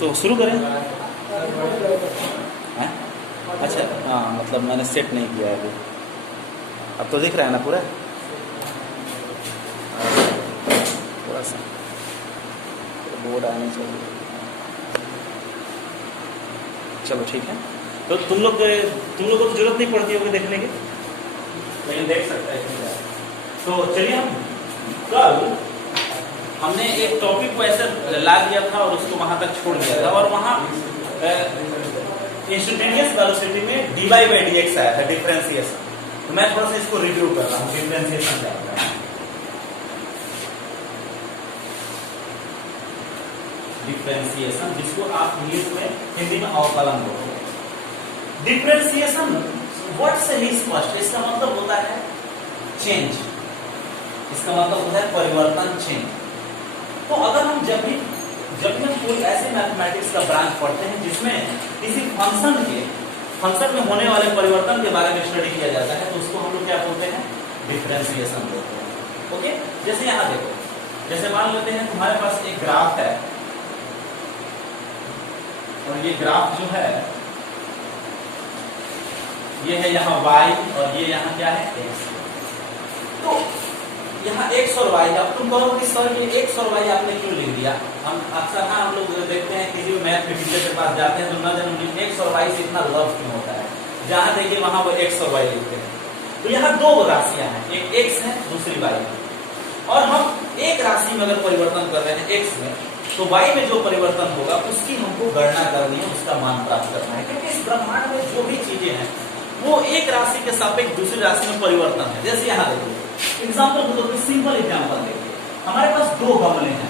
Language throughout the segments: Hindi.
तो शुरू करें? हैं? अच्छा हाँ, मतलब मैंने सेट नहीं किया है अभी। अब तो दिख रहा है ना पूरा? थोड़ा सा बोर्ड आने चाहिए। चलो ठीक है। तो तुम लोग को तो जरूरत नहीं पड़ती होगी देखने की, लेकिन देख सकते हैं। तो चलिए, हम कल हमने एक टॉपिक को ऐसे ला दिया था और उसको वहां तक छोड़ दिया था, और वहां इंस्टेंटेनियस वेलोसिटी में dy by dx आया था, डिफरेंशिएशन। तो मैं थोड़ा सा इसको रिव्यू कर रहा हूँ। डिफरेंशिएशन क्या होता है? डिफरेंशिएशन, जिसको आप इंग्लिश में, हिंदी में अवकलन बोलते हैं। डिफरेंशिएशन वर्ड से ही स्पष्ट, इसका मतलब होता है चेंज, इसका मतलब होता है परिवर्तन, चेंज। तो अगर हम जब भी हम कोई ऐसे मैथमेटिक्स का ब्रांच पढ़ते हैं जिसमें किसी फंक्शन में होने वाले परिवर्तन के बारे में स्टडी किया जाता है, तो उसको हम लोग क्या बोलते हैं? डिफरेंशिएशन बोलते हैं। ओके, जैसे यहां देखो, जैसे मान लेते हैं तुम्हारे पास एक ग्राफ है, और ये ग्राफ जो है ये है यहाँ y, और ये यहाँ क्या है? x। तो यहाँ x और y, अब तुम कहो कि सर ये x और y आपने क्यों लिख दिया? हम अक्सर हम लोग देखते हैं किसी भी मैथ के टीचर के पास जाते हैं तो न जाने x और y से इतना लव क्यों होता है, जहां देखिए वहां वो x और y लिखते हैं। तो यहाँ दो राशियां हैं, एक x है, दूसरी y है, और हम एक राशि में अगर परिवर्तन कर रहे हैं x में, तो y में जो परिवर्तन होगा उसकी हमको गणना करनी है, उसका मान प्राप्त करना है। क्योंकि इस ब्रह्मांड में जो भी चीजें हैं वो एक राशि के सापेक्ष दूसरी राशि में परिवर्तन है। जैसे यहाँ देखिए एग्जाम्पल, सिंपल एग्जाम्पल देखिए, हमारे पास दो गमले हैं,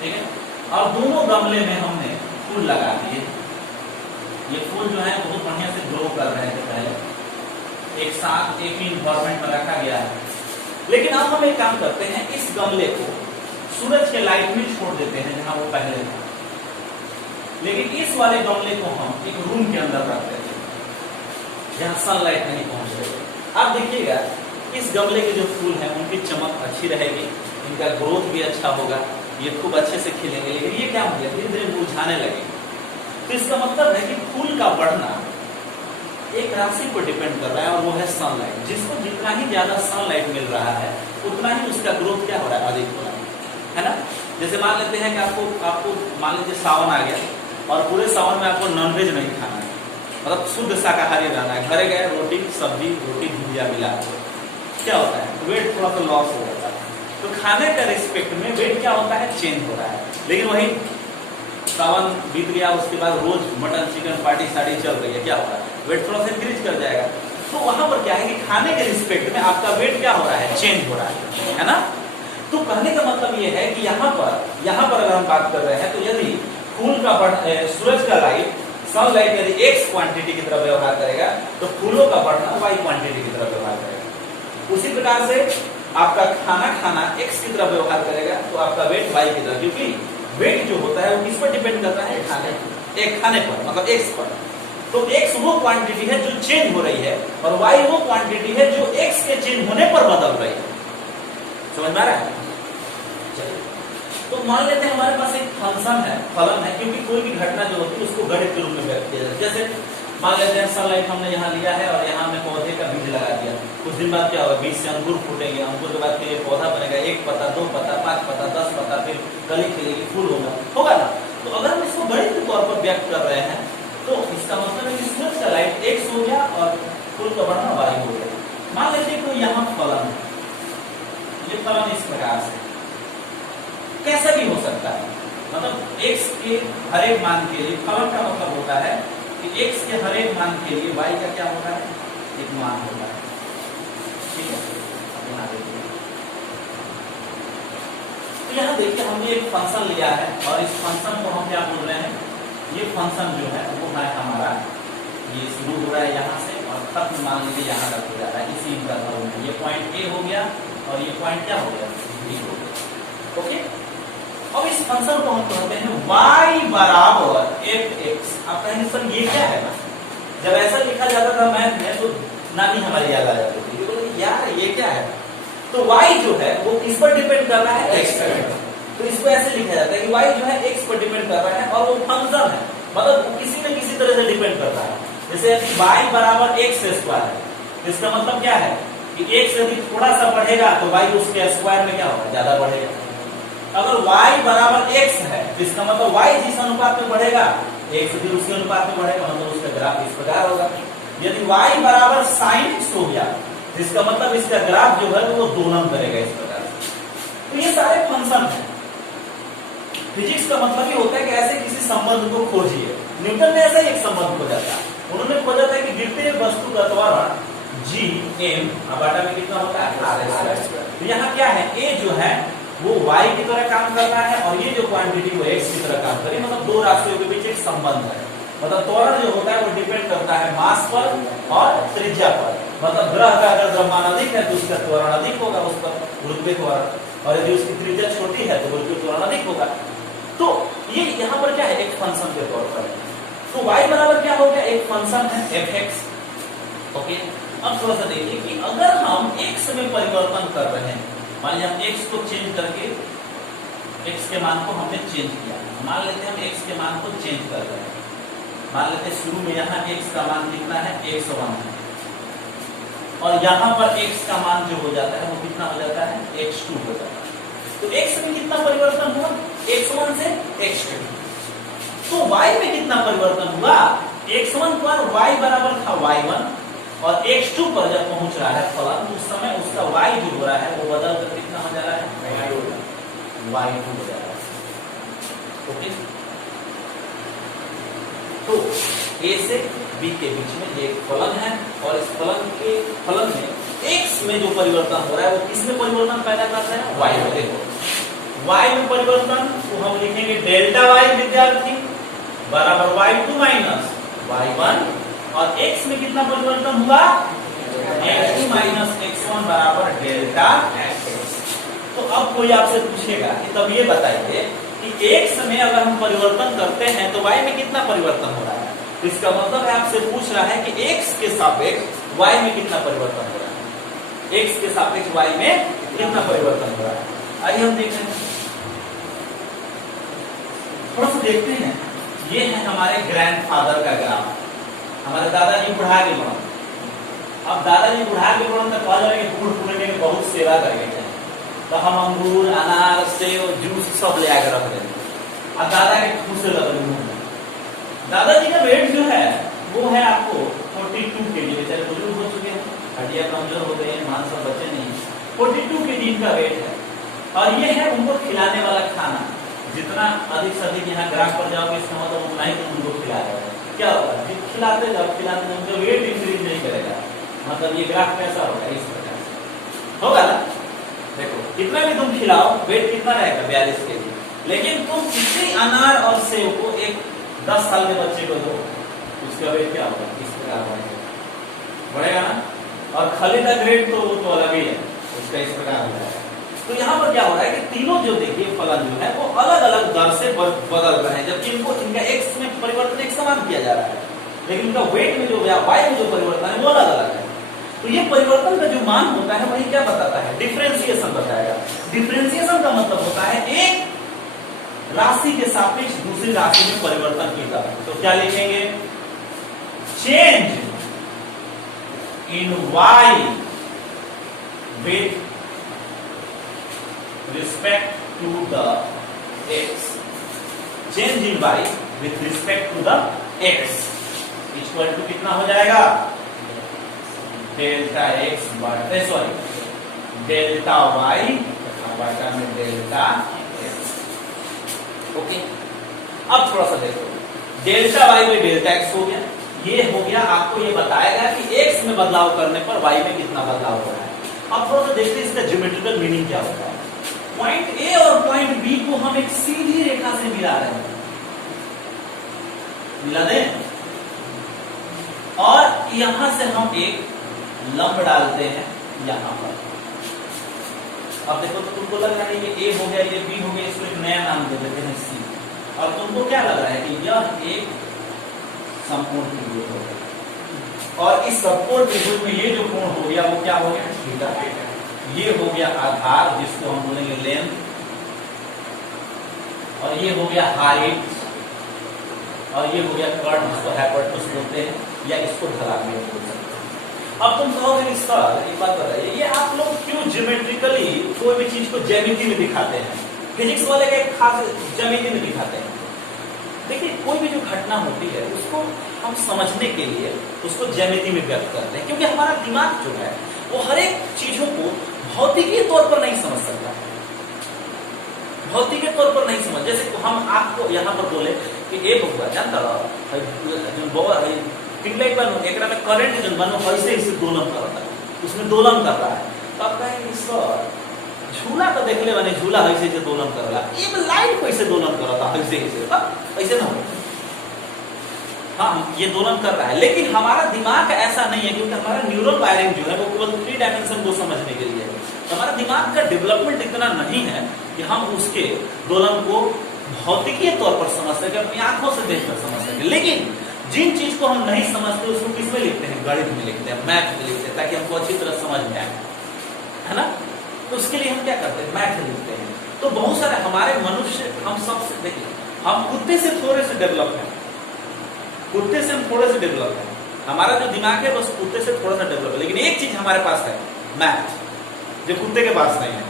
ठीक है, और दोनों गमले में हमने फूल लगा दिए। ये फूल जो है बहुत बढ़िया से ग्रो कर रहे थे पहले, एक साथ एक ही इन्वायरमेंट में रखा गया है। लेकिन अब हम एक काम करते हैं, इस गमले को सूरज के लाइट में छोड़ देते हैं जहां वो पहले था, लेकिन इस वाले गमले को हम एक रूम के अंदर रख देते हैं जहां सनलाइट नहीं पहुंच रही। अब देखिएगा इस गमले के जो फूल हैं उनकी चमक अच्छी रहेगी, इनका ग्रोथ भी अच्छा होगा, ये खूब अच्छे से खिलेंगे, लेकिन ये क्या होंगे? धीरे धीरे मुरझाने लगेंगे। तो इसका मतलब है कि फूल का बढ़ना एक राशि पर डिपेंड कर रहा है, और वो है सनलाइट। जिसको जितना ही ज्यादा सनलाइट मिल रहा है उतना ही उसका ग्रोथ क्या हो रहा है? अधिक हो रहा है ना। जैसे मान लेते हैं कि आपको मान लीजिए सावन आ गया, और पूरे सावन में आपको नॉनवेज नहीं खाना है, मतलब शुद्ध शाकाहारी रहना है, घरे गए रोटी सब्जी, रोटी भुजिया मिला, क्या होता है? वेट थोड़ा सा लॉस हो जाता है। तो खाने का रिस्पेक्ट में वेट क्या होता है? चेंज हो रहा है। लेकिन वही सावन बीत गया, उसके बाद रोज मटन चिकन पार्टी साड़ी चल रही है, क्या हो रहा है? वेट थोड़ा सा इंक्रीज कर जाएगा। तो वहां पर क्या है कि खाने के रिस्पेक्ट में आपका वेट क्या हो रहा है? चेंज हो रहा है ना। तो कहने का मतलब ये है कि यहाँ पर अगर हम बात कर रहे हैं, तो यदि फूल का सूरज का लाइट, सनलाइट यदि x क्वांटिटी की तरफ व्यवहार करेगा, तो फूलों का बढ़ना y क्वांटिटी की तरफ व्यवहार करेगा। उसी प्रकार से आपका खाना x की तरफ व्यवहार करेगा, तो आपका वेट y की तरफ, क्योंकि वेट जो होता है वो किस पर डिपेंड करता है? खाने पर, मतलब x पर। तो x वो क्वांटिटी है जो चेंज हो रही है, और y वो क्वांटिटी है जो x के चेंज होने पर बदल रही है। समझ में आ रहा है? तो मान लेते हैं हमारे पास एक फलन है, क्योंकि कोई भी घटना जो होती है उसको गणित के रूप में व्यक्त किया जाता है। जैसे मान लेते हैं सनलाइट हमने यहाँ लिया है, और यहाँ हमने पौधे का बीज लगा दिया। कुछ दिन बाद क्या होगा? बीज से अंकुर फूटेंगे, अंकुर के बाद फिर ये पौधा बनेगा, 1 पत्ता, 2 पत्ता, 5 पत्ता, 10 पत्ता, फिर कली खिलेगी, फूल होगा ना। तो अगर हम इसको गणित के तौर पर व्यक्त कर रहे हैं, तो इसका मतलब है कि सूरज का लाइट x हो गया और फूल का बढ़ना y हो गया। मान लेते हैं कोई यहाँ फलन है, ये फलन इस प्रकार से कैसा भी हो सकता है, मतलब x के हर एक मान के लिए, फलन का मतलब होता है कि x के हर एक मान के लिए y का क्या होता है? एक मान होता है, ठीक है। यहाँ देखिए, तो यहाँ देखिए हमने एक फंक्शन लिया है, और इस फंक्शन को हम क्या बोल रहे हैं? ये फंक्शन जो है वो है हमारा, ये शुरू हो रहा है यहाँ से और खत्म मान लीजिए यहाँ तक हो जाता है इसी इंटरवल में। ये पॉइंट A हो गया, और ये पॉइंट क्या हो गया? B हो गया। ओके, अब इस फंक्शन को हम कहते हैं y बराबर fx। आप कहेंगे सर ये क्या है? जब ऐसा लिखा जाता था मैथ में तो नानी हमारी याद आ जाती थी, यार ये क्या है? तो y जो है वो किस पर डिपेंड कर रहा है? x पर। तो इसको ऐसे लिखा जाता है कि y जो है x पर डिपेंड कर रहा है और वो फंक्शन है, मतलब वो किसी न किसी तरह से डिपेंड करता है। जैसे y बराबर x स्क्वायर है, इसका मतलब क्या है कि x यदि थोड़ा सा बढ़ेगा तो y उसके स्क्वायर में क्या होगा, ज्यादा बढ़ेगा। अगर y बराबर x है तो इसका मतलब y जिस अनुपात में बढ़ेगा x भी उसी अनुपात में बढ़ेगा, मतलब उसका ग्राफ इस प्रकार होगा। यदि y बराबर sin x हो गया तो इसका मतलब इसका ग्राफ जो है वो दोलन करेगा इस प्रकार से। तो ये सारे फंक्शन हैं। फिजिक्स का मतलब ये होता है कि ऐसे किसी संबंध को खोजिए। न्यूटन ने ऐसा एक संबंध खोजा था, उन्होंने खोजा था कि गिरते हुए वस्तु का त्वरण Gm बटा में कितना होता है, r²। तो यहाँ क्या है, a जो है वो y की तरह काम कर रहा है और ये जो क्वांटिटी वो x की तरह काम कर रही है, मतलब दो राशियों के बीच एक संबंध है। मतलब त्वरण जो होता है वो डिपेंड करता है मास पर और त्रिज्या पर। मतलब ग्रह का अगर द्रव्यमान अधिक है तो उसका त्वरण अधिक होगा, उस पर गुरुत्वीय त्वरण, और यदि उसकी त्रिज्या छोटी है तो गुरुत्वीय त्वरण अधिक होगा। तो ये यहाँ पर क्या है, एक फंक्शन के तौर पर है। तो y बराबर क्या हो गया, एक फंक्शन है fx। ओके, अब थोड़ा सा देखिए कि अगर हम x में परिवर्तन कर रहे हैं, मान लीजिए हम x को चेंज करके x के मान को हमने चेंज किया, मान लेते हैं हम x के मान को चेंज कर रहे हैं। मान लेते हैं शुरू में यहाँ x का मान कितना है, x1 है, और यहाँ पर x का मान जो हो जाता है वो कितना हो जाता है, x2 हो जाता है। तो x में कितना परिवर्तन हुआ, x1 से x2। तो y में कितना परिवर्तन हुआ, x1 पर y बराबर था y1 और x2 पर जब पहुंच रहा है फलन, उस समय उसका y जो हो रहा है वो बदल कर कितना हो जा रहा है, y2 हो जा रहा है। ओके, तो a से b के बीच में ये फलन है और इस फलन में x में जो परिवर्तन हो रहा है वो किसमें परिवर्तन पैदा करता है, y में। देखो y में परिवर्तन को हम लिखेंगे डेल्टा y विद्यार्थी बराबर y2 माइनस y1, और x में कितना परिवर्तन हुआ, x2 माइनस x1 बराबर डेल्टा x। तो अब कोई आपसे पूछेगा कि तब ये बताइए कि x में अगर हम परिवर्तन करते हैं तो y में कितना परिवर्तन हो रहा है। इसका मतलब आपसे पूछ रहा है कि x के सापेक्ष y में कितना परिवर्तन हो रहा है, x के सापेक्ष y में कितना परिवर्तन हो रहा है। आइए हम देखते हैं, थोड़ा सा देखते हैं। ये है हमारे ग्रैंडफादर का ग्राफ, हमारे दादाजी बुढ़ागे बढ़न। अब दादाजी बुढ़ागे बढ़न तक कहा जाए कि बूढ़ बूढ़े में बहुत सेवा करके जाए, तो हम अंगूर अनार सेव जूस सब ले आकर रख देंगे। अब दादा के खुशे लग रही हूँ, दादाजी का वेट जो है वो है आपको 42 kg, बेचारे बुजुर्ग हो चुके हैं, हड्डियां कमजोर हो गई हैं, मांस सब बचे नहीं, 42 kg इनका वेट है। और ये है उनको खिलाने वाला खाना, जितना अधिक से अधिक यहाँ ग्राफ पर जाओगे इसका मतलब उतना ही तुम उनको खिला रहे हो। क्या होगा, खिलाते जाओ उनका वेट इंक्रीज नहीं करेगा, मतलब ये ग्राफ कैसा होगा, इस प्रकार से होगा ना। देखो कितना भी तुम खिलाओ वेट कितना रहेगा, 42 kg। लेकिन तुम इसी अनार और सेव को एक 10 साल के बच्चे को दो, उसका वेट क्या होगा, इस प्रकार बढ़ेगा ना। और खलीदा ग्रेड तो वो तो अलग ही है, उसका इस प्रकार हो जाएगा। तो यहाँ पर क्या हो रहा है कि तीनों जो देखिए फलन जो है वो अलग अलग दर से बदल रहे हैं, जबकि इनको इनका x में परिवर्तन एक समान किया जा रहा है, लेकिन इनका वेट में जो y में जो परिवर्तन है वो अलग अलग है। तो ये परिवर्तन का जो मान होता है वही क्या बताता है, डिफरेंशिएशन बताएगा। डिफरेंशिएशन का मतलब होता है एक राशि के सापेक्ष दूसरी राशि में परिवर्तन की दर। तो क्या लिखेंगे, change in y with respect to the x, change in y with respect to the x equal to कितना हो जाएगा, डेल्टा x बटे डेल्टा y बटा में डेल्टा x। ओके, अब थोड़ा सा देखो, डेल्टा y में डेल्टा x हो गया, ये हो गया, आपको ये बताएगा कि x में बदलाव करने पर y में कितना बदलाव हो रहा है। अब थोड़ा सा देखते हैं इसका ज्योमेट्रिकल मीनिंग क्या होता है। पॉइंट ए और पॉइंट बी को हम एक सीधी रेखा से मिला रहे हैं, मिला दें, और यहां से हम एक लंब डालते हैं यहां पर। अब देखो तो तुमको लग रहा है ये ए हो गया, ये बी हो गया, इसको एक नया नाम दे देते हैं सी। और तुमको क्या लग रहा है कि यह एक समकोण त्रिभुज हो गया, और इस समकोण त्रिभुज में ये जो कोण हो गया वो क्या हो गया, थीटा। ये हो गया आधार, जिसको हम बोलेंगे लेंथ, और ये हो गया हाइट, और ये हो गया कर्व, जिसको हाइपोटेन्यूज बोलते हैं, या इसको ढलान भी बोल सकते हैं। अब तुम कहोगे कि सर एक बात बताइए, ये आप लोग क्यों ज्योमेट्रिकली कोई भी चीज को ज्यामिति में दिखाते हैं? फिजिक्स वाले का एक खास ज्यामिति में दिखाते हैं। देखिए, कोई भी जो घटना होती है उसको हम समझने के लिए उसको ज्यामिति में व्यक्त करते हैं, क्योंकि हमारा दिमाग जो है वो हर एक चीजों को भौतिकीय तौर पर नहीं समझ सकता। भौतिकीय तौर पर नहीं समझ, जैसे हम आपको यहाँ पर बोले कि एक हुआ जानता रहो ट्यूबलाइट बनो, एक में करंट जो बनो वैसे इसे दोलन करता है, उसमें दोलन कर रहा है, तो आप कहेंगे सर झूला तो देख ले बने, झूला ऐसे से दोलन कर रहा है, एक लाइट कैसे दोलन कर रहा था ऐसे ऐसे ना हो। हाँ, ये दोलन कर रहा है, लेकिन हमारा दिमाग ऐसा नहीं है, क्योंकि हमारा न्यूरल वायरिंग जो है वो केवल 3 डायमेंशन को समझने के लिए है। हमारा दिमाग का डेवलपमेंट इतना नहीं है कि हम उसके दोलन को भौतिकीय तौर पर समझ सके, अपनी आंखों से देखकर समझ सके। लेकिन जिन चीज को हम नहीं समझते उसको किसमें लिखते हैं? गणित में लिखते हैं, मैथ में लिखते हैं, ताकि हमको अच्छी तरह समझ में आए, है ना। तो उसके लिए हम क्या करते हैं? मैथ लिखते हैं। तो बहुत सारे हमारे मनुष्य, हम सबसे देखिए, हम कुत्ते से थोड़े से डेवलप हैं, कुत्ते से हम थोड़े से डेवलप हैं, हमारा जो दिमाग है बस कुत्ते से थोड़ा सा डेवलप है। लेकिन एक चीज हमारे पास है, मैथ, जो कुत्ते के पास नहीं है,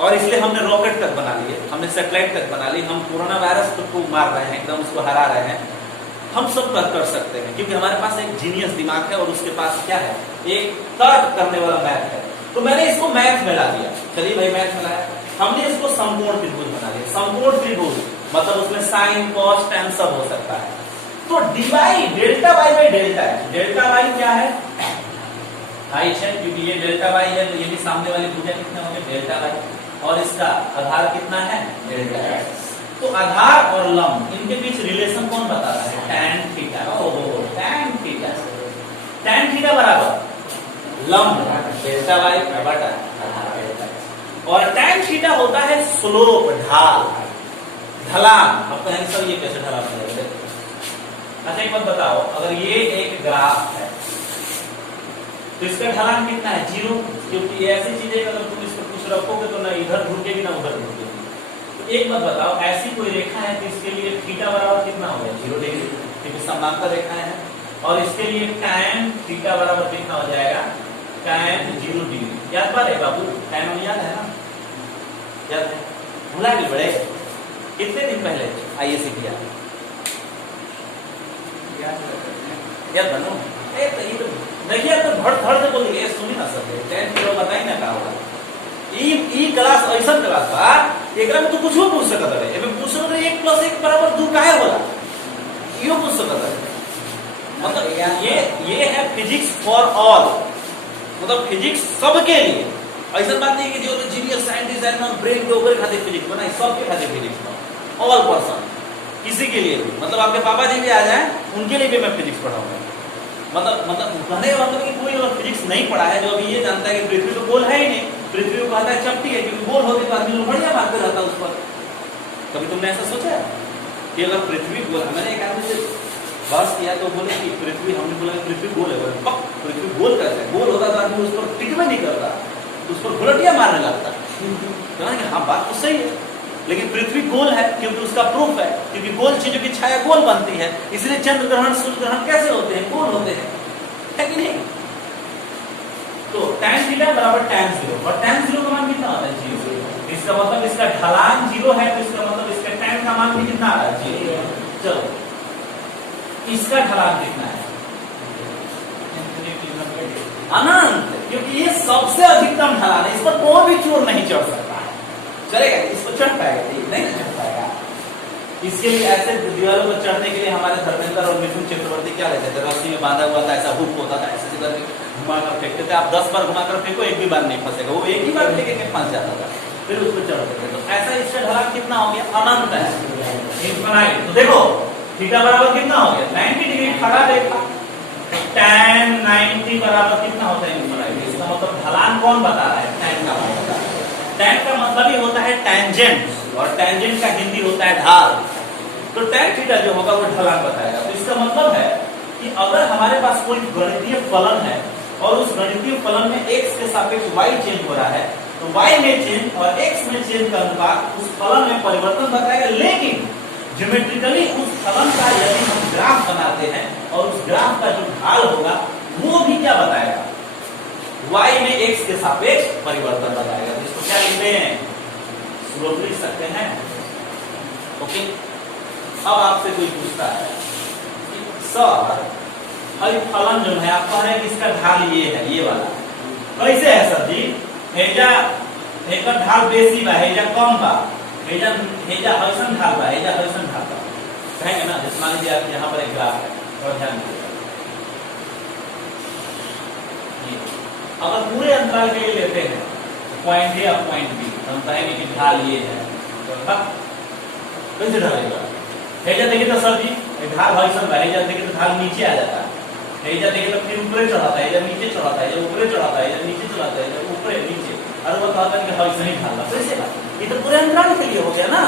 और इसलिए हमने रॉकेट तक बना लिए, हमने सैटेलाइट तक बना ली, हम कोरोना वायरस को मार रहे हैं, एकदम उसको हरा रहे हैं, हम सब कर सकते हैं, क्योंकि हमारे पास एक जीनियस दिमाग है और उसके पास क्या है? एक तर्क करने वाला मैथ है। तो मैंने इसको मैथ में ला दिया, चलिए भाई मैथ में लाया, हमने इसको समकोण त्रिभुज बना दिया। समकोण त्रिभुज मतलब उसमें साइन कॉस टेन सब हो सकता है। तो dy delta y by delta है, डेल्टा वाई क्या है? हाइट है, क्योंकि ये डेल्टा वाई है, तो ये भी सामने वाली भुजा कितने होंगे? डेल्टा वाई, और इसका आधार कितना है? Delta x. तो आधार और लंब इनके बीच रिलेशन कौन बताता है? tan theta. ओहो, tan थीटा, tan थीटा बराबर लंब डेल्टा वाई बटा आधार डेल्टा, और tan थीटा होता है स्लोप, ढाल, ढलान। अब कहेंगे सर ये कैसे ढलान बनेगा? अच्छा एक बात बताओ, अगर ये एक ग्राफ है तो इसका ढलान कितना है? 0, क्योंकि ऐसी चीजें अगर तुम इसको कुछ रखोगे तो ना इधर घूमेगी ना उधर घूमेगी। एक बात बताओ, ऐसी कोई रेखा है तो इसके लिए थीटा बराबर कितना हो गया? 0 डिग्री, क्योंकि समांतर रेखाएं हैं। और इसके लिए tan थीटा बराबर कितना हो जाएगा? tan 0 degree. याद बात है बाबू, tan याद है ना? याद है? भुला भी बड़े कितने दिन पहले आइए सीख लिया, याद बनो। ये तो नहीं यार, तो भड़ धड़ से बोल दिए, सुनी ना सब 10 किलो बताई ना का होगा। ई क्लास ऐसा क्लास बा, एकरा में तो कुछ भी पूछ सकत है। एमे पूछ सकत है 1 + 1 = 2 काहे होला, इहो पूछ सकत है। मतलब ये है फिजिक्स फॉर ऑल, मतलब फिजिक्स सबके लिए। ऐसा बात नहीं कि जो जीनियस साइंटिस्ट है ना ब्रेन के ऊपर खातिर फिजिक्स बनाई, सबके खातिर फिजिक्स बना, ऑल पर्सन, किसी के लिए भी। मतलब आपके पापा जी भी आ जाए उनके लिए भी मैं फिजिक्स पढ़ाऊंगा। मतलब कहने का मतलब कि कोई अगर फिजिक्स नहीं पढ़ा है, जो अभी ये जानता है कि पृथ्वी तो गोल है ही नहीं, पृथ्वी को कहता है चपटी है, क्योंकि गोल होते तो आदमी लोग बढ़िया मारते रहता उस पर। कभी तुमने ऐसा सोचा है कि अगर पृथ्वी गोल, मैंने एक आदमी से बस किया तो बोले कि पृथ्वी, हमने बोला पृथ्वी गोल है, पृथ्वी गोल कैसे है? गोल होता तो आदमी उस पर टिकवे नहीं करता, उस पर घुलटिया मारने लगता। कि हाँ बात तो सही है, लेकिन पृथ्वी गोल है क्योंकि उसका प्रूफ है, क्योंकि गोल चीजों की छाया गोल बनती है, इसलिए चंद्र ग्रहण सूर्य ग्रहण कैसे होते हैं? गोल होते हैं, है कि नहीं? तो tan थीटा बराबर tan 0, और tan 0 का मान कितना आता है? 0। इसका मतलब इसका ढलान 0 है, तो इसका मतलब इसका tan का मान भी कितना आ रहा है? 0। चलो इसका ढलान कितना है? अनंत, क्योंकि ये सबसे अधिकतम ढलान है, इस पर कोई भी चोर नहीं चढ़ सकता है। चलेगा? इस पर चढ़ पाएगा? नहीं चढ़ पाएगा। इसके लिए ऐसे दीवारों पर चढ़ने के लिए हमारे धर्मेंद्र और मिथुन चक्रवर्ती क्या लेते थे? रस्सी में बांधा हुआ था, ऐसा हुक होता था, ऐसे करके घुमाकर फेंकते थे। आप 10 बार घुमाकर फेंको, एक भी बार नहीं फंसेगा, वो एक ही बार फेंके के फंस जाता था, फिर उस पर चढ़ते थे। तो ऐसा इसका ढलान कितना हो गया? अनंत है, इनफिनाइट। तो देखो थीटा बराबर कितना हो गया? 90 डिग्री खड़ा रेखा, tan 90 बराबर कितना होता है? इनफिनाइट। इसका मतलब ढलान कौन बता रहा है? tan का मतलब। tan का मतलब ही होता है टेंजेंट, और टेंजेंट का हिंदी होता है ढाल। तो tan थीटा जो होगा वो ढलान बताएगा। तो इसका मतलब है कि अगर हमारे पास कोई गणितीय फलन है और उस गणितीय फलन में x के सापेक्ष y चेंज हो रहा है, तो y में चेंज और x में चेंज का अनुपात उस फलन में परिवर्तन बताएगा, लेकिन ज्योमेट्रिकली उस फलन का यदि हम ग्राफ बनाते हैं और उस ग्राफ का जो ढाल होगा वो भी क्या बताएगा, y में x के सापेक्ष परिवर्तन बताएगा। तो इसको क्या लिखते हैं, स्लोप लिख सकते हैं। ओके, अब आपसे कोई पूछता है सर फलन जो है आप कह रहे हैं कि इसका ढाल ये है, ये वाला कैसे है सर जी, हेजा एकर ढाल बेसी बा, हेजा कम बा, हेजा हइसन ढाल बा, हेजा हइसन ढाल बा, कहेंगे ना। जैसे मान लीजिए आप यहाँ पर एक ग्राफ है और ध्यान दीजिए, अगर पूरे अंतराल के लिए लेते हैं पॉइंट ए और पॉइंट बी, हम कहेंगे कि ढाल ये है, तो कैसे ढालेगा, हेजा देखिए तो सर जी ढाल हइसन बा, हेजा देखिए तो ढाल नीचे आ जाता है, हेजा देखिए तो फिर ऊपर चढ़ाता है, हेजा नीचे चढ़ाता है, हेजा ऊपर चढ़ाता है, हेजा नीचे चढ़ाता है, हेजा ऊपर नीचे, और वो कहता है कि हइसन ही ढाल बा, कैसे बा, ये तो पूरे अंतराल के लिए हो गया ना,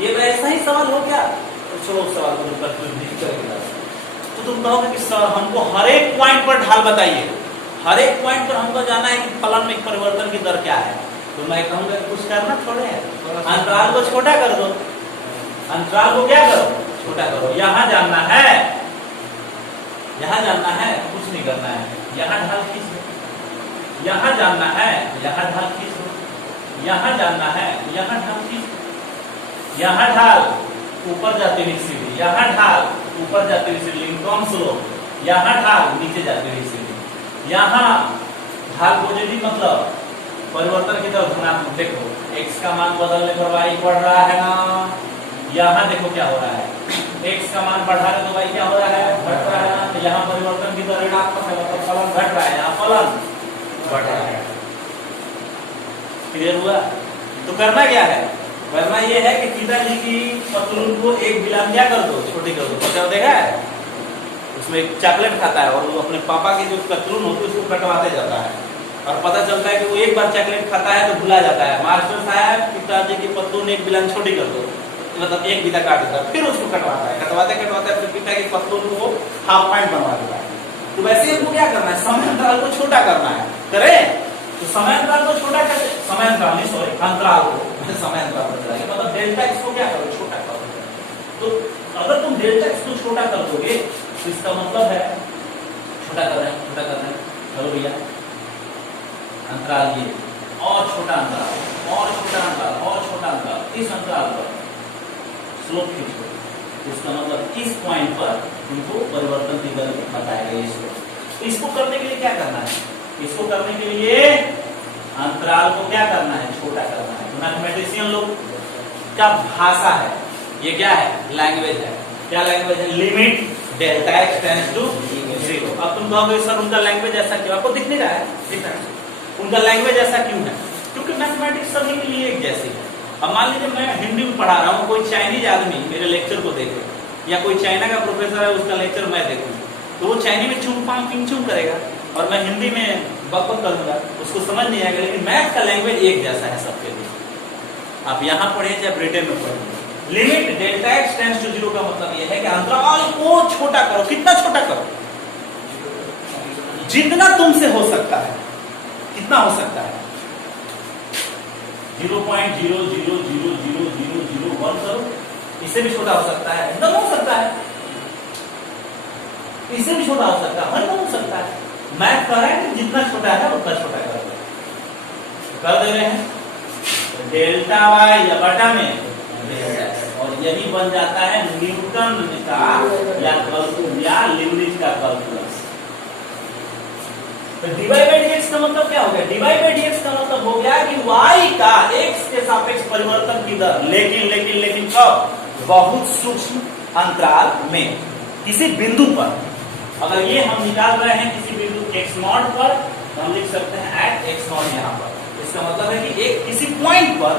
ये वैसा ही सवाल हो गया। तो चलो उस सवाल को करेंगे, तो तुम कहोगे कि सर हमको हर एक पॉइंट पर ढाल बताइए, हर एक पॉइंट पर हमको जाना है कि फलन में परिवर्तन की दर क्या है। तो मैं कहूंगा कुछ करना थोड़े है, अंतराल को छोटा कर दो, अंतराल को क्या करो, छोटा करो। यहाँ जानना है, यहाँ जानना है, कुछ नहीं करना है, यहाँ ढाल खींच दो, यहाँ जानना है, यहाँ ढाल खींच दो, यहाँ जानना है, यहाँ ढाल खींच दो, यहाँ ढाल ऊपर जाती हुई सीधी, यहाँ ढाल ऊपर जाती हुई सीधी कम स्लो, यहाँ ढाल नीचे जाती हुई सीधी, यहाँ ढाल पॉजिटिव मतलब परिवर्तन की तरफ धनात्मक। देखो x का मान बदलने पर y बढ़ रहा है ना, यहाँ देखो क्या हो रहा है, x का मान बढ़ा रहे तो y क्या हो रहा है, घट रहा है ना, तो यहाँ परिवर्तन की दर ऋणात्मक है, मतलब फलन घट रहा है, यहाँ फलन बढ़ रहा है। क्लियर हुआ। तो करना क्या है, करना ये है कि पिताजी की पतलून को एक बिलान क्या कर दो, छोटी कर दो। बच्चा देखा है उसमें एक चॉकलेट खाता है और वो अपने पापा की जो पतलून होती है उसको कटवाते जाता है और पता चलता है कि वो एक बार चॉकलेट खाता है तो भुला जाता है। मास्टर साहब पिताजी की पतलून एक बिलान छोटी कर दो, मतलब एक बिता काट देता है, फिर उसको कटवाता है, कटवाते कटवाते फिर पिता की पतलून को हाफ पॉइंट बनवा देता है। तो वैसे हमको क्या करना है, समय अंतराल को छोटा करना है। करें तो समय अंतराल को छोटा कर, समय अंतराल नहीं सॉरी अंतराल को समय अंतराल पर चलाएंगे, मतलब डेल्टा एक्स को क्या करो, छोटा करो। तो अगर तुम डेल्टा एक्स को छोटा कर दोगे तो इसका मतलब है छोटा कर रहे हैं, छोटा कर रहे हैं, चलो भैया अंतराल ये और छोटा अंतराल और छोटा अंतराल और छोटा अंतराल, इस अंतराल पर स्लोप खींचो, इसका मतलब इस पॉइंट पर तुमको परिवर्तन की दर बताएगा ये स्लोप। तो इसको करने के लिए क्या करना है, इसको करने के लिए अंतराल को क्या करना है, छोटा करना है। मैथमेटिशियन लोग का भाषा है, ये क्या है, लैंग्वेज है। क्या लैंग्वेज है, limit delta x tends to 0। अब तुम कहोगे सर उनका लैंग्वेज ऐसा क्यों, आपको दिख नहीं रहा है, दिख रहा है उनका लैंग्वेज ऐसा क्यों है, क्योंकि मैथमेटिक्स सभी के लिए एक जैसी है। अब मान लीजिए मैं हिंदी में पढ़ा रहा हूँ, कोई चाइनीज आदमी मेरे लेक्चर को देखे या कोई चाइना का प्रोफेसर है उसका लेक्चर मैं देखूँ, तो वो चाइनी में चुम पाम पिंग चुम करेगा और मैं हिंदी में बकबक करूंगा, उसको समझ नहीं आएगा। लेकिन मैथ का लैंग्वेज एक जैसा है सबके लिए। आप यहाँ पढ़े चाहे ब्रिटेन में पढ़े, limit delta x tends to 0 का मतलब यह है कि अंतराल को छोटा करो। कितना छोटा करो, जितना तुमसे हो सकता है। कितना हो सकता है, 0.0000001 करो, इससे भी छोटा हो सकता है, एकदम हो सकता है, इससे भी छोटा हो सकता है, हर हो सकता है। मैथ कह रहा है कि जितना छोटा है उतना छोटा कर दे रहे हैं, डेल्टा वाई या बटा में और यही बन जाता है न्यूटन का या लीबनिज का कैलकुलस। तो dy by dx का मतलब क्या हो गया, dy by dx का मतलब हो गया कि y का x के सापेक्ष परिवर्तन की दर, लेकिन कब, बहुत सूक्ष्म अंतराल में किसी बिंदु पर। अगर ये हम निकाल रहे हैं किसी बिंदु x0 पर तो हम लिख सकते हैं एट x0 यहाँ पर। इसका मतलब है कि एक किसी पॉइंट पर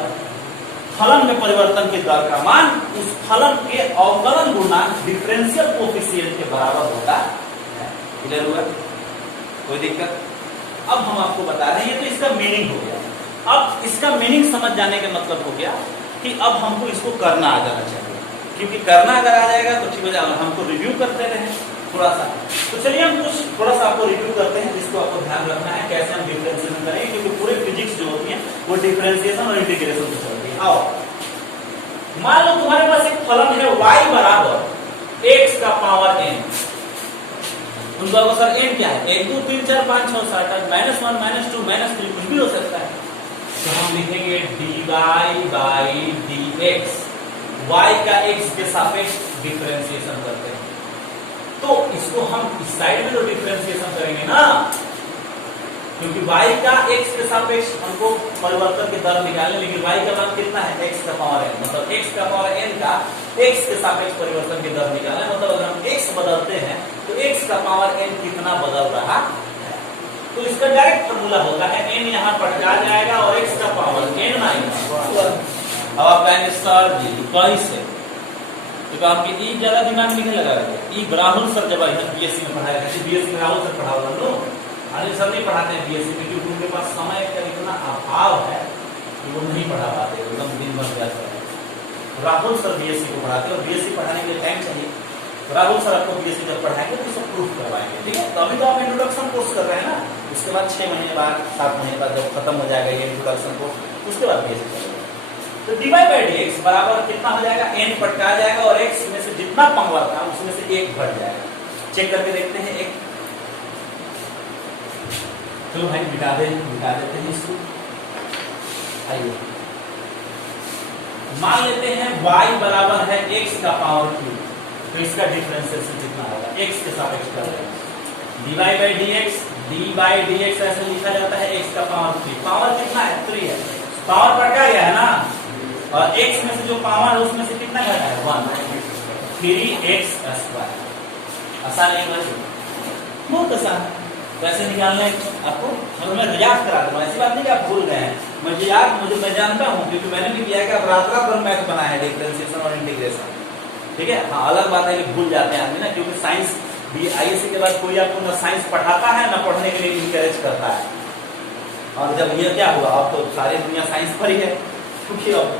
फलन में परिवर्तन की दर का मान उस फलन के अवकलन गुणांक डिफरेंशियल कोएफिशिएंट के बराबर होता है। क्लियर हुआ, कोई दिक्कत। अब हम आपको बता रहे हैं, ये तो इसका मीनिंग हो गया। अब इसका मीनिंग समझ जाने का मतलब हो गया कि अब हमको इसको करना आ जाना चाहिए, क्योंकि करना अगर आ जाएगा तो ठीक हो जाएगा। हमको रिव्यू करते रहे, थोड़ा सा। तो चलिए हम कुछ थोड़ा सा आपको रिव्यू करते हैं जिसको आपको ध्यान रखना है कैसे हम डिफरेंशिएशन करेंगे, क्योंकि पूरे फिजिक्स जो होती है वो डिफरेंशिएशन और इंटीग्रेशन से चलती है। आओ मान लो तुम्हारे पास एक फलन है y बराबर x का पावर n। तुम कहोगे सर n क्या है? 1 2 3 4 5 6 7 8 -1 -2 -3 कुछ भी हो सकता है। तो हम लिखेंगे dy बाई dx, y का x के सापेक्ष डिफरेंशिएशन करते हैं। तो इसको हम इस साइड में तो डिफरेंशिएशन करेंगे ना, क्योंकि y का x के सापेक्ष हमको परिवर्तन की दर निकालने, लेकिन y का मान कितना है? x का पावर n, मतलब x का पावर n का x के सापेक्ष परिवर्तन की दर निकालना है। मतलब अगर हम x बदलते हैं तो x का पावर n कितना बदल रहा है, तो इसका डायरेक्ट फॉर्मूला होता है n यहाँ पटका जाएगा और x का पावर n आएगा। अब आप कहेंगे सर जी कैसे, तो आपके ई ज्यादा दिमाग में नहीं लगा रहे ई राहुल सर जब बीएससी में पढ़ाया था, बीएससी में राहुल सर पढ़ाओ लो, अनिल सर नहीं पढ़ाते हैं बीएससी में, क्योंकि उनके पास समय का इतना अभाव है कि वो नहीं पढ़ा पाते, एकदम दिन भर व्यस्त है। राहुल सर बीएससी को पढ़ाते हैं और बीएससी पढ़ाने के लिए टाइम चाहिए। तो राहुल सर आपको बीएससी जब पढ़ाएंगे तो सब प्रूफ करवाएंगे, ठीक है। तो अभी तो आप इंट्रोडक्शन कोर्स कर रहे हैं ना, उसके बाद 6 महीने बाद 7 महीने बाद जब खत्म हो जाएगा ये इंट्रोडक्शन कोर्स, उसके बाद बीएससी चलेगा। तो dy बाई dx बराबर कितना हो जाएगा? n पटका जाएगा और x में से जितना पावर था उसमें से 1 घट जाएगा। चेक करके देखते हैं 1। चलो भाई मिटा देते हैं इसको। आइए मान लेते हैं y बराबर है x का पावर क्यूब, तो इसका डिफरेंशिएशन कितना होगा? x के सापेक्ष कर dy बाई dx ऐसे लिखा जाता है x का पावर 3। पावर कितना है? 3 है। पावर पटका गया है ना, और x में से जो पावर है उसमें से कितना घटा है? 1। 3x square. आसान है वैसे, बहुत आसान। वैसे निकालना है आपको, और मैं याद करा दूंगा, ऐसी बात नहीं कि आप भूल गए हैं। मैं जानता हूँ क्योंकि मैंने भी किया कि आप रात भर मैथ बना है डिफरेंशिएशन और इंटीग्रेशन, ठीक है। हाँ अलग बात है कि भूल जाते हैं आदमी ना, क्योंकि साइंस आईएससी के बाद कोई आपको ना साइंस पढ़ाता है ना पढ़ने के लिए इंकरेज करता है। और जब ये क्या हुआ, अब तो सारी दुनिया साइंस पर ही है, क्योंकि अब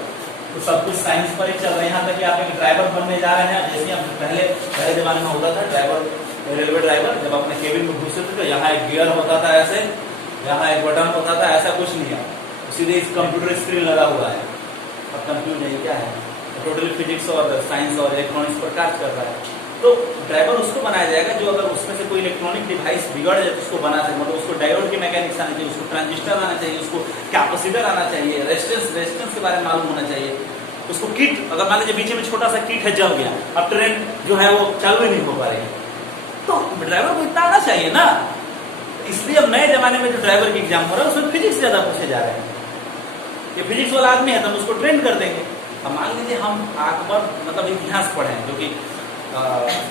तो सब कुछ साइंस पर ही चल रहा है। यहाँ तक कि आप एक ड्राइवर बनने जा रहे हैं, जैसे हम पहले जमाने में होता था ड्राइवर, रेलवे ड्राइवर, जब अपने केबिन में घुसते थे तो यहाँ एक गियर होता था ऐसे, यहाँ एक बटन होता था, ऐसा कुछ नहीं है, सीधे इस कंप्यूटर स्क्रीन लगा हुआ है। अब कंप्यूटर नहीं क्या है, टोटली फिजिक्स और साइंस और इलेक्ट्रॉनिक्स पर कार्य कर रहा है। तो ड्राइवर उसको बनाया जाएगा जो अगर उसमें से कोई इलेक्ट्रॉनिक डिवाइस बिगड़ जाए तो उसको बना सके, मतलब उसको डायोड की मैकेनिक्स आना चाहिए, उसको ट्रांजिस्टर आना चाहिए, उसको कैपेसिटर आना चाहिए, रेजिस्टेंस के बारे में मालूम होना चाहिए, उसको किट, अगर मान लीजिए बीच में छोटा सा किट है जल गया, अब ट्रेन जो है वो चालू ही नहीं हो पा रही है, तो ड्राइवर को इतना आना चाहिए ना। इसलिए अब नए जमाने में जो ड्राइवर की एग्जाम हो रहा है उसमें फिजिक्स ज्यादा पूछे जा रहे हैं। ये फिजिक्स वाला आदमी है तो हम उसको ट्रेन कर देंगे। अब मान लीजिए हम अकबर मतलब इतिहास पढ़े जो कि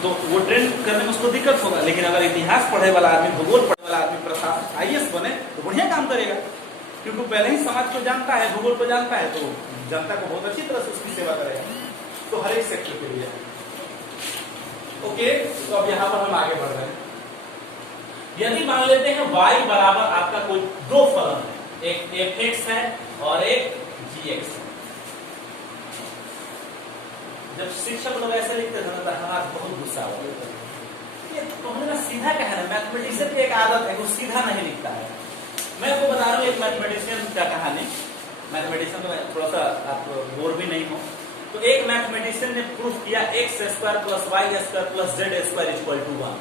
तो वो ट्रेन करने में उसको दिक्कत होगा, लेकिन अगर इतिहास पढ़े वाला आदमी, भूगोल पढ़े वाला आदमी प्रशासन आईएएस बने तो बढ़िया काम करेगा, क्योंकि पहले ही समाज को जानता है, भूगोल को जानता है, तो जनता को बहुत अच्छी तरह से उसकी सेवा करेगा। तो हर एक सेक्टर के लिए ओके। तो अब यहाँ पर हम आगे बढ़ रहे हैं। यदि मान लेते हैं y बराबर आपका कोई दो फलन है, एक fx है और एक gx है। जब शिक्षक लोग ऐसे लिखते थे तो हमारा बहुत गुस्सा होता है, ये तुमने ना सीधा कहना, मैथमेटिशियन की एक आदत है वो सीधा नहीं लिखता है। मैं आपको बता रहा हूँ एक मैथमेटिशियन का कहानी। मैथमेटिशियन तो थोड़ा सा आप बोर भी नहीं हो, तो एक मैथमेटिशियन ने प्रूफ किया x square plus y square plus z square equal to 1।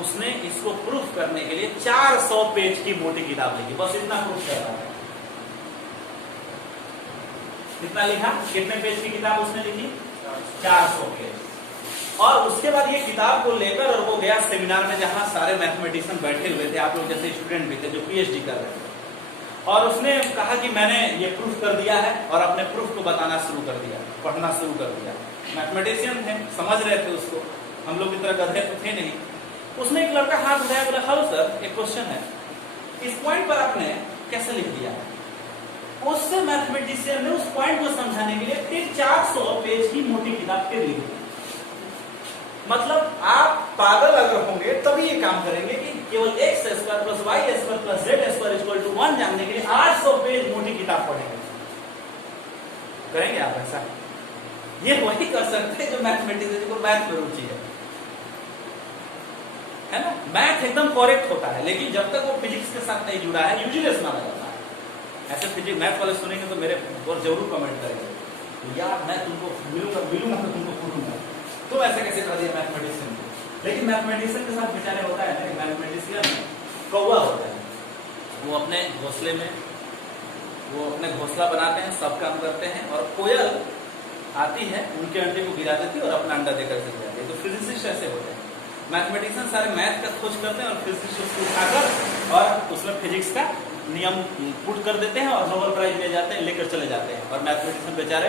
उसने इसको प्रूफ करने के लिए 400 पेज की मोटी किताब लिखी, बस इतना प्रूफ कर रहा है। कितना लिखा? कितने पेज की किताब उसने लिखी? 400 पेज। और उसके बाद ये किताब को लेकर और वो गया सेमिनार में जहां सारे मैथमेटिशियन बैठे हुए थे, आप लोग जैसे स्टूडेंट भी थे जो पीएचडी कर रहे थे, और उसने कहा कि मैंने ये प्रूफ कर दिया है, और अपने प्रूफ को बताना शुरू कर दिया, पढ़ना शुरू कर दिया। मैथमेटिशियन थे, समझ रहे थे उसको, हम लोग की तरह गधे तो थे नहीं। उसने एक लड़का हाथ उठाया, बोला हेलो सर एक क्वेश्चन है, इस पॉइंट पर आपने कैसे लिख दिया है? उससे मैथमेटिशियन ने उस पॉइंट को समझाने के लिए फिर 400 पेज की मोटी किताब फिर लिख दी। मतलब आप पागल अगर होंगे तभी ये काम करेंगे कि केवल x square plus y square plus z square equal to 1 जानने के लिए 800 पेज मोटी किताब पढ़ेंगे। करेंगे आप ऐसा? ये वही कर सकते हैं जो मैथमेटिशियन को मैथ में रुचि है। है ना। मैथ एकदम करेक्ट होता है, लेकिन जब तक वो फिजिक्स के साथ नहीं जुड़ा है यूजलेस माना जाता है। ऐसे फिजिक्स मैथ वाले सुनेंगे तो मेरे और जरूर कमेंट करेंगे, तो यार मैं तुमको मिलूंगा तो तुमको पूछूंगा तो ऐसे कैसे कर दिया मैथमेटिशियन को। लेकिन मैथमेटिशियन के साथ बेचारे होता है ना, मैथमेटिशियन कौवा होता है, वो अपने घोंसले में वो अपने घोंसला बनाते हैं, सब काम करते हैं, और कोयल आती है उनके अंडे को गिरा देती है और अपना अंडा देकर चली जाती है। तो फिजिसिस्ट ऐसे होते हैं, मैथमेटिशियन सारे मैथ का खोज करते हैं और फिजिसिस्ट उसको उठाकर और उसमें फिजिक्स का नियम पुट कर देते हैं और नोबेल प्राइज ले जाते हैं, लेकर चले जाते हैं। और मैथमेटिशियन बेचारे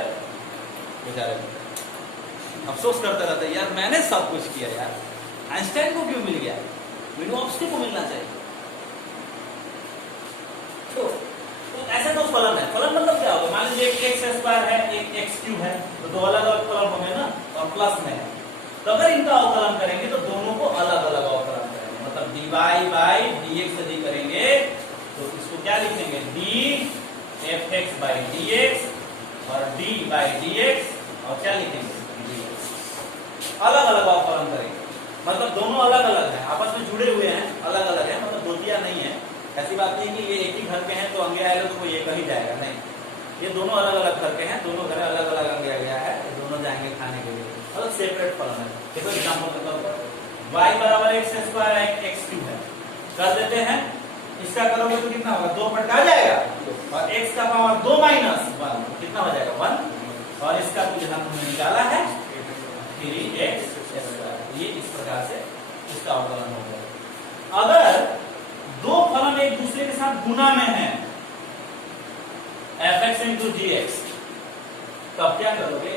अफसोस करते रहते हैं, यार मैंने सब कुछ किया, यार आइंस्टाइन को क्यों मिल गया, मिनोव्स्की को मिलना चाहिए। तो ऐसे तो फलन है, फलन मतलब क्या होगा, मान लीजिए एक एक्स स्क्वायर है, एक एक्स क्यूब है, तो दो अलग अलग फलन होंगे ना, और प्लस में है, तो अगर इनका अवकलन करेंगे तो दोनों को अलग अलग अवकलन करेंगे, मतलब dy बाई dx यदि करेंगे तो इसको क्या लिखेंगे, d fx बाई dx और d बाई dx, और क्या लिखेंगे dx, अलग अलग अवकलन करेंगे, मतलब दोनों अलग अलग हैं, आपस में जुड़े हुए हैं, अलग अलग है, मतलब दोतिया नहीं है। ऐसी बात नहीं कि ये एक ही घर के हैं तो अंगे आएगा तो कोई एक ही जाएगा, नहीं, ये दोनों अलग अलग घर के हैं, दोनों घर अलग अलग अंगे आ गया है, दोनों जाएंगे खाने के लिए, मतलब सेपरेट फलन है। देखो एग्जांपल के तौर पर y बराबर एक्स स्क्वायर एक्स क्यूब है, कर देते हैं, इसका करोगे तो कितना होगा, 2 पटका जाएगा, और x का पावर 2 माइनस 1 कितना हो जाएगा 1, और इसका तो यहाँ हमने निकाला है 3x स्क्वायर। ये इस प्रकार से इसका अवकलन हो गया। अगर दो फलन एक दूसरे के साथ गुना में है, fx इंटू gx, तब क्या करोगे,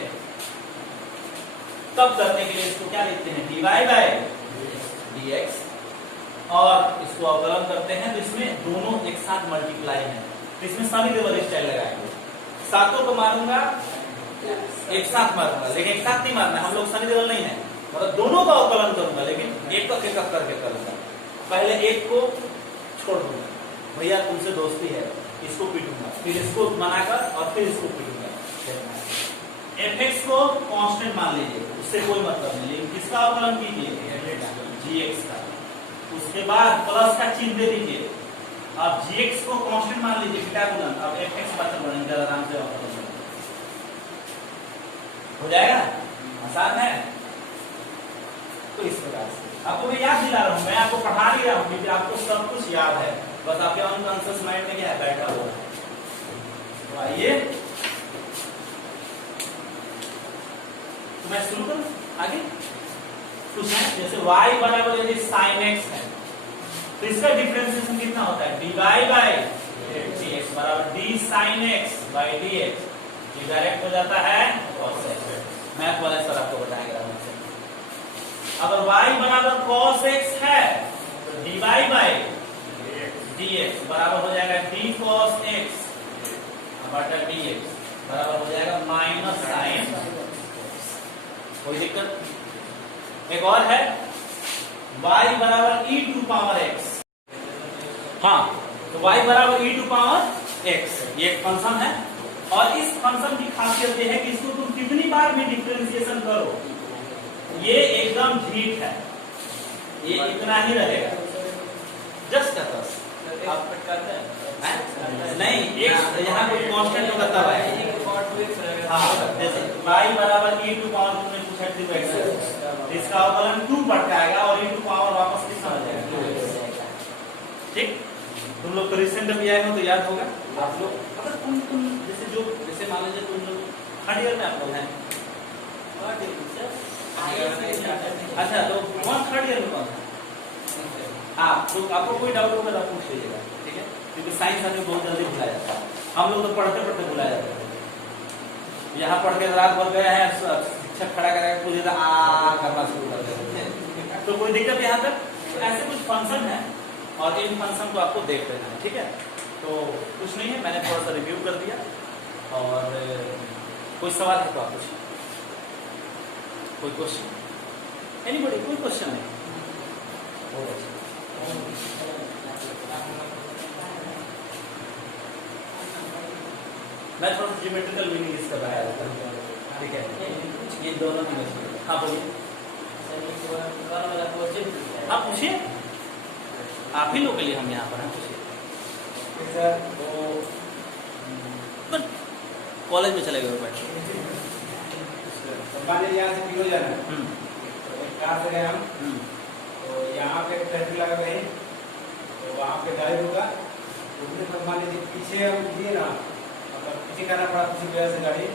तब करने के लिए इसको क्या लिखते हैं, dy बाई dx, और इसको अवकलन करते हैं तो इसमें दोनों एक साथ मल्टीप्लाई है, तो इसमें सनी देवल स्टाइल लगाएंगे, सातों को मारूंगा एक साथ मारूंगा, लेकिन एक साथ नहीं मारना, हम लोग सनी देवल नहीं है, मतलब दोनों का अवकलन करूंगा, लेकिन एक करके करूंगा। पहले एक को छोड़ दूंगा, भैया तुमसे दोस्ती है, इसको पीटूंगा, फिर इसको मनाकर और फिर इसको पीटूंगा। fx को कांस्टेंट मान लीजिए, उससे कोई मतलब नहीं, लेकिन किसका अवकलन कीजिए, gx का, उसके बाद प्लस का चिन्ह दे दीजिए, अब gx को कांस्टेंट मान लीजिए, क्या गुणन, अब fx बचल बनेगा, आराम से अवकलन हो जाएगा, आसान है। तो इस प्रकार से आपको मैं याद दिला रहा हूं, मैं आपको पढ़ा नहीं रहा हूं, क्योंकि आपको सब कुछ याद है, बस आपके अनकॉन्शियस माइंड में क्या है, बैठा हुआ है। तो आइए तो मैं शुरू करूं आगे कुछ है, जैसे y बराबर यदि sin x है तो इसका डिफरेंशिएशन कितना होता है, dy बाई dx बराबर d sin x by dx, ये डायरेक्ट हो जाता है cos x। मैथ वाले सर आपको बताएंगे। अगर y बराबर cos x है तो dy बाई dx बराबर हो जाएगा d cos x बटा dx बराबर हो जाएगा माइनस साइन। कोई दिक्कत? एक और है y बराबर e टू पावर x, हाँ तो y बराबर e टू पावर x, ये एक फंक्शन है, और इस फंक्शन की खासियत ये है कि इसको तुम कितनी बार भी डिफरेंशिएशन करो ये एकदम ठीक है, ये इतना ही रहेगा, जस्ट बस आप कट करते हैं नहीं, एक यहाँ कोई कांस्टेंट होगा तब आएगा। हाँ जैसे y बराबर e टू पावर तुमने पूछा 2x, इसका अवकलन 2 बढ़ जाएगा और e टू पावर वापस कितना हो जाएगा 2x। ठीक, तुम लोग तो रिसेंट भी आए हो तो याद होगा आप लोग, अगर तुम जैसे मान लीजिए तुम लोग थर्ड ईयर में आप लोग हैं, अच्छा तो कौन थर्ड ईयर में कौन है, हाँ तो आपको कोई डाउट होगा तो पूछ लीजिएगा, ठीक है, क्योंकि साइंस हमें बहुत जल्दी भुला जाता है, हम लोग तो पढ़ते पढ़ते भुला जाते हैं। यहाँ पढ़ के रात भर गए हैं, शिक्षक खड़ा करके पूछे आ करना शुरू कर देते, तो कोई दिक्कत यहाँ तक? तो ऐसे कुछ फंक्शन है और इन फंक्शन को आपको देख लेना है, ठीक है। तो कुछ नहीं है, मैंने थोड़ा सा रिव्यू कर दिया, और कोई सवाल है तो आप पूछिए, कोई क्वेश्चन, एनीबॉडी, कोई क्वेश्चन नहीं? मैं थोड़ा सा ज्योमेट्रिकल मीनिंग इसका बताया था, ठीक है, ये दोनों की, हाँ बोलिए। आप पूछिए, आप ही लोग के लिए हम यहाँ पर हैं, पूछिए। सर वो कॉलेज में चले गए बैठे। मान लीजिए यहाँ से पिरो जाना है, तो एक कार से गए हम, तो यहाँ पे ट्रैफिक लगा गए, तो वहाँ पे गाड़ी रुका, तो मान लीजिए पीछे हम दिए ना, मतलब पीछे करना पड़ा किसी वजह से गाड़ी,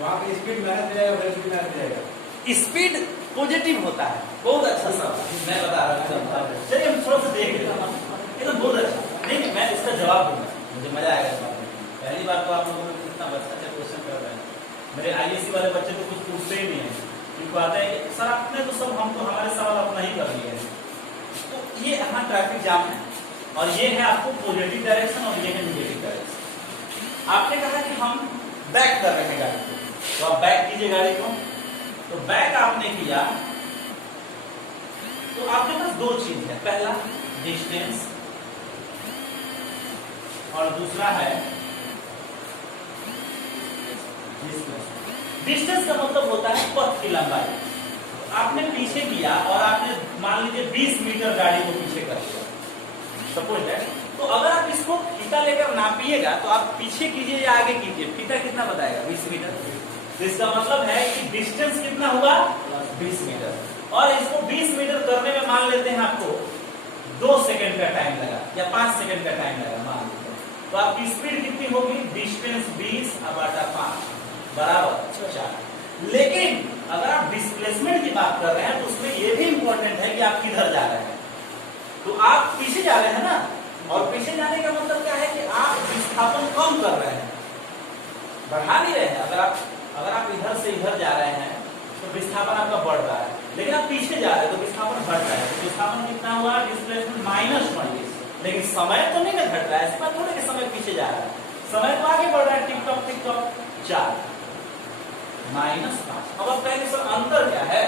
वहाँ पे स्पीड मैनेज हो जाएगा, स्पीड मैनेज हो जाएगा। स्पीड पॉजिटिव होता है, बहुत अच्छा सवाल मैं बता रहा हूँ। चलिए हम थोड़ा सा देख लेते हैं, ये तो बहुत अच्छा। नहीं मैं इसका जवाब दूंगा, मुझे मजा आएगा इस बात में। पहली बार तो आप लोगों ने कितना अच्छा क्वेश्चन कर रहे हैं। मेरे आईएससी वाले बच्चे तो कुछ पूछते ही नहीं है, उनको आता है कि सर आपने तो सब हम तो हमारे सवाल अपना ही कर लिए हैं। तो ये यहाँ ट्रैफिक जाम है और ये है आपको पॉजिटिव डायरेक्शन और ये है नेगेटिव डायरेक्शन। आपने कहा कि हम बैक कर रहे हैं गाड़ी को, तो आप बैक कीजिए गाड़ी को। तो बैक आपने किया तो आपके पास दो चीज है, पहला डिस्टेंस और दूसरा है डिस्टेंस का मतलब होता है पथ की लंबाई। आपने पीछे किया और आपने मान लीजिए 20 मीटर गाड़ी को पीछे कर दिया, सपोज दैट। तो अगर आप इसको फीता लेकर नापिएगा तो आप पीछे कीजिए या आगे कीजिए, फीता कितना बताएगा? 20 मीटर। इसका मतलब है कि डिस्टेंस कितना हुआ? 20 मीटर। और इसको 20 मीटर करने में मान लेते हैं आपको 2 सेकंड का टाइम लगा या 5 सेकंड का टाइम लगा मान लेते हैं, तो आपकी स्पीड कितनी होगी? डिस्टेंस 20/5 बराबर 4। लेकिन अगर आप डिस्प्लेसमेंट की बात कर रहे हैं तो उसमें यह भी इंपॉर्टेंट है कि आप किधर जा रहे हैं। तो आप पीछे जा रहे हैं ना, और पीछे जाने का मतलब क्या है कि आप विस्थापन कम कर रहे हैं, बढ़ा नहीं रहे हैं। अगर आप इधर से इधर जा रहे हैं तो विस्थापन आपका बढ़ रहा है, लेकिन आप पीछे जा रहे हैं तो विस्थापन घट रहा है। तो विस्थापन कितना हुआ? डिस्प्लेसमेंट -20। लेकिन समय तो नहीं ना घट रहा है, ऐसी बात थोड़ी कि समय पीछे जा रहा है, समय तो आगे बढ़ रहा है, टिक टॉक 4 -5। अब आप कहेंगे सर अंतर क्या है?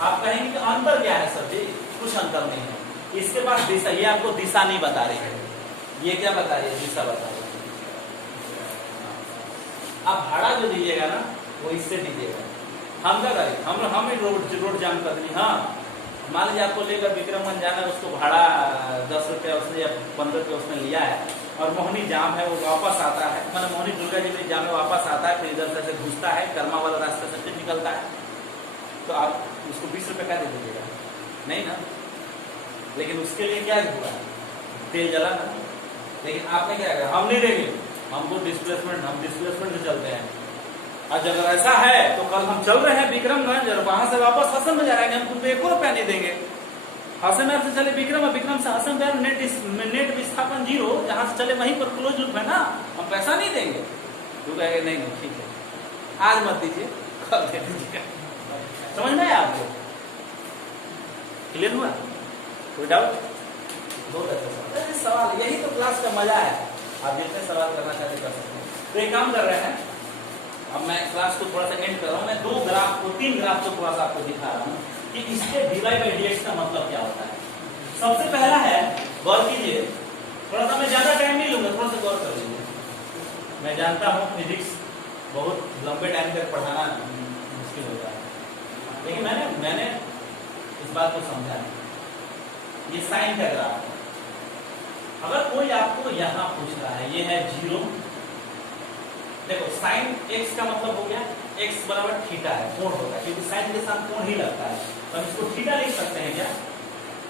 आप कहेंगे कि अंतर क्या है सर जी? कुछ अंतर नहीं है। इसके पास दिशा, ये आपको दिशा नहीं बता रही है, ये क्या बता रही है? दिशा बता रही है। आप भाड़ा जो दीजिएगा ना वो इससे दीजिएगा। हम क्या करें, हम रोड जाम कर देंगे। हाँ मान लीजिए आपको लेकर विक्रमगंज जाना है, उसको भाड़ा 10 रुपया उसने या 15 रुपया उसने लिया है, और मोहनी जाम है, वो वापस आता है, मतलब मोहनी दुर्गा जी में जाम है, वापस आता है, फिर इधर से घुसता है, कर्मा वाला रास्ता से फिर निकलता है, तो आप उसको 20 रुपये का दे दीजिएगा? नहीं ना। लेकिन उसके लिए क्या हुआ? तेल जला ना। लेकिन आपने क्या कहा? हम नहीं देंगे, हमको डिस्प्लेसमेंट, हम डिस्प्लेसमेंट से चलते हैं। आज अगर ऐसा है तो कल हम चल रहे हैं विक्रमगंज और वहां से वापस हसन में जा रहे हैं, हम तुमको 1 रुपया नहीं देंगे। हसन से चले विक्रम, विक्रम से हसन गए, नेट विस्थापन 0, जहां से चले वहीं पर क्लोज लूप है ना, हम पैसा नहीं देंगे। तो कहेंगे नहीं ठीक है, आज मत दीजिए, कल दे दीजिए। समझ में आया आपको? क्लियर हुआ? कोई डाउट? बहुत अच्छा सवाल, यही तो क्लास का मजा है। आप जितने सवाल करना चाहते कर सकते हैं। तो एक काम कर रहे हैं, अब मैं क्लास को थोड़ा सा एंड कर रहा हूँ। मैं 3 ग्राफ को थोड़ा सा आपको दिखा रहा हूँ कि इसके dy/dx का मतलब क्या होता है। सबसे पहला है, गौर कीजिए, थोड़ा सा मैं ज्यादा टाइम नहीं लूंगा, थोड़ा सा गौर कर लीजिए। मैं जानता हूँ फिजिक्स बहुत लंबे टाइम तक पढ़ाना मुश्किल होता है, लेकिन मैंने इस बात को समझा है। ये साइन का ग्राफ है। अगर कोई आपको यहां पूछ रहा है, ये है 0, देखो साइन x का मतलब हो गया x बराबर थीटा है, कोण होता है, क्योंकि साइन के साथ कोण ही लगता है, तो हम इसको थीटा लिख सकते हैं क्या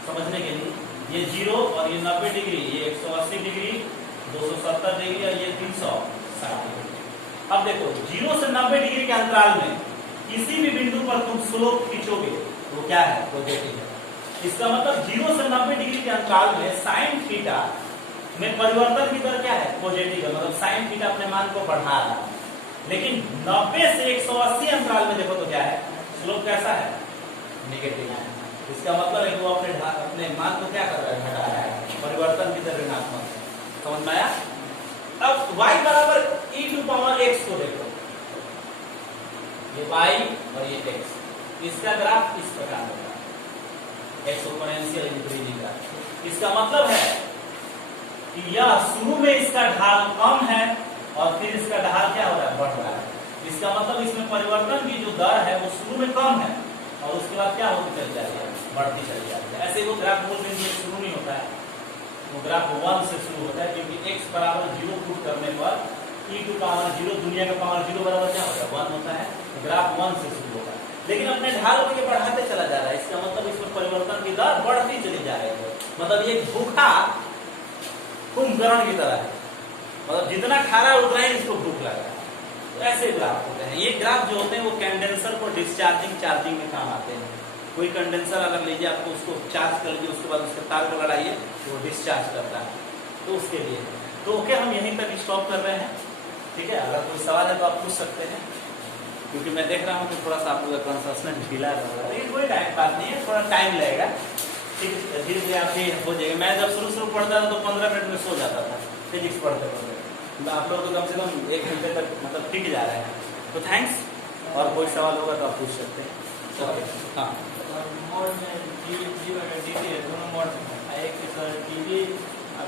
समझने के लिए? ये 0 और ये 90 डिग्री, ये 180 डिग्री, 270 डिग्री और ये 360 डिग्री। अब देखो 0 से 90 डिग्री के अंतराल में किसी भी बिंदु पर तुम स्लोप खींचोगे तो क्या है? पॉजिटिव है। इसका मतलब 0 से 90 डिग्री के अंतराल में साइन थीटा में परिवर्तन की दर क्या है? पॉजिटिव है, मतलब साइन थीटा अपने मान को बढ़ा रहा है। लेकिन 90 से 180 अंतराल में देखो तो क्या है? स्लोप कैसा है? नेगेटिव है। इसका मतलब है कि वो अपने मान को क्या कर रहा है? घटा रहा है, परिवर्तन की दर ऋणात्मक है। समझ में आया? अब y बराबर e⁻x को देखो, ये y और ये x, इसका ग्राफ इस प्रकार होगा, एक्सपोनेंशियल इंक्रीजिंग ग्राफ। इसका मतलब है कि यह शुरू में इसका ढाल कम है और फिर इसका ढाल क्या हो रहा है? बढ़ रहा है। इसका मतलब इसमें परिवर्तन की जो दर है वो शुरू में कम है, और उसके बाद क्या होती चली जाती है, बढ़ती चली जाती है। ऐसे वो ग्राफ मूल बिंदु से शुरू नहीं होता है, वो ग्राफ 1 से शुरू होता है, क्योंकि x बराबर 0 पुट करने पर e टू पावर 0 दुनिया का पावर 0 बराबर क्या होता है 1 होता है। ग्राफ 1 से शुरू होता है, लेकिन अपने ढाल को ये बढ़ाते चला जा रहा है। इसका मतलब इसमें परिवर्तन की दर बढ़ती चली जा रही है। मतलब ये भूखा कुंभकर्ण की तरह है, मतलब जितना खा रहा है उतना ही इसको भूख लग रहा है। तो ऐसे ग्राफ होते हैं। ये ग्राफ जो होते हैं वो कंडेंसर को डिस्चार्जिंग चार्जिंग में काम आते हैं। कोई कंडेंसर अगर लीजिए, आपको उसको चार्ज कर लीजिए, उसके बाद उसके तार को लड़ाइए तो वो डिस्चार्ज करता है, तो उसके लिए। तो ओके, हम यहीं तक स्टॉप कर रहे हैं, ठीक है। अगर कोई सवाल है तो आप पूछ सकते हैं, क्योंकि मैं देख रहा हूँ कि थोड़ा सा आप लोग कंसंट्रेशन ढीला रह रहा है, लेकिन कोई बात नहीं है, थोड़ा टाइम लगेगा, ठीक है। धीरे धीरे आप ही हो जाएगा। मैं जब शुरू पढ़ता था तो 15 मिनट में सो जाता था फिजिक्स पढ़ते पढ़ते, तो आप लोग तो कम से कम 1 घंटे तक मतलब ठीक जा रहे हैं। तो थैंक्स, और कोई सवाल होगा तो आप पूछ सकते हैं। ओके, हाँ। मोड में जीव अगर डीटी है, दोनों मोड है, एक सर टीवी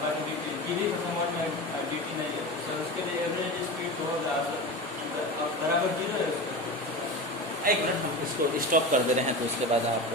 बाकी टीवी का मोड में डीटी नहीं है, सर उसके लिए एवरेज स्पीड तो होगा बराबर 0 है। एक मिनट, हम इसको स्टॉप कर दे रहे हैं, तो उसके बाद आप